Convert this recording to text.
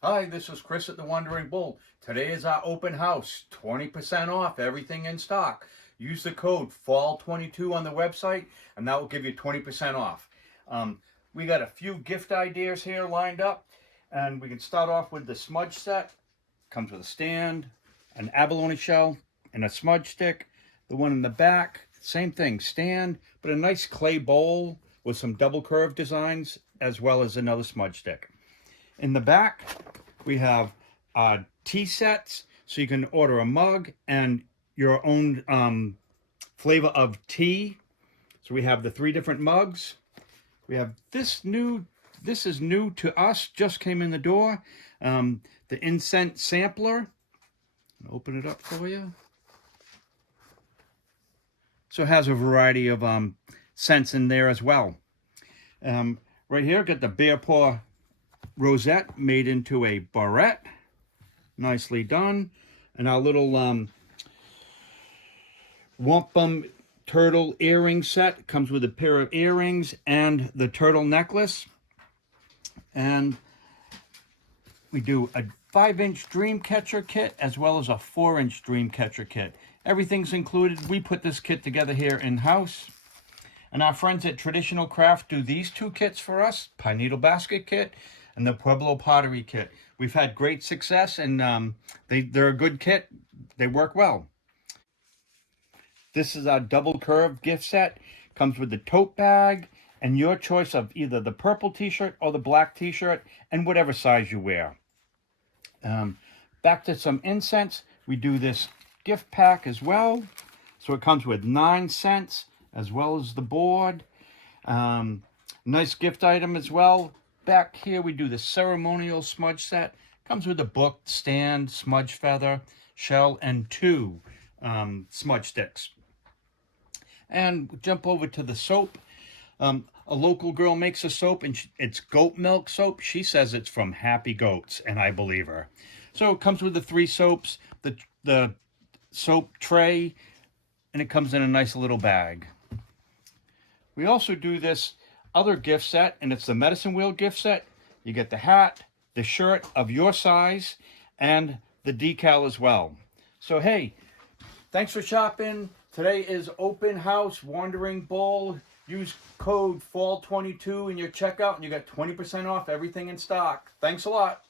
Hi, this is Chris at the Wandering Bull. Today is our open house, 20% off everything in stock. Use the code FALL22 on the website and that will give you 20% off. We got a few gift ideas here lined up, and we can start off with the smudge set. Comes with a stand, an abalone shell, and a smudge stick. The one in the back, same thing, stand, but a nice clay bowl with some double curve designs, as well as another smudge stick. In the back, we have tea sets, so you can order a mug and your own flavor of tea. So we have the 3 different mugs. We have this is new to us, just came in the door. The incense sampler. I'll open it up for you. So it has a variety of scents in there as well. Right here, got the bear paw rosette made into a barrette. Nicely done. And our little wampum turtle earring set comes with a pair of earrings and the turtle necklace. And we do a 5-inch dream catcher kit as well as a 4-inch dream catcher kit. Everything's included. We put this kit together here in-house. And our friends at Traditional Craft do these 2 kits for us, Pine Needle Basket Kit and the Pueblo Pottery Kit. We've had great success, and they're a good kit. They work well. This is our double curve gift set. Comes with the tote bag and your choice of either the purple t-shirt or the black t-shirt and whatever size you wear. Back to some incense. We do this gift pack as well. So it comes with 9 scents as well as the board. Nice gift item as well. Back here we do the Ceremonial Smudge Set. Comes with a book, stand, smudge feather, shell, and 2 smudge sticks. And jump over to the soap. A local girl makes a soap, and it's goat milk soap. She says it's from Happy Goats, and I believe her. So it comes with the 3 soaps, the soap tray, and it comes in a nice little bag. We also do this other gift set, and it's the medicine wheel gift set. You get the hat, the shirt of your size, and the decal as well. So hey, thanks for shopping. Today is open house, Wandering Bull. Use code FALL22 in your checkout and you got 20% off everything in stock. Thanks a lot.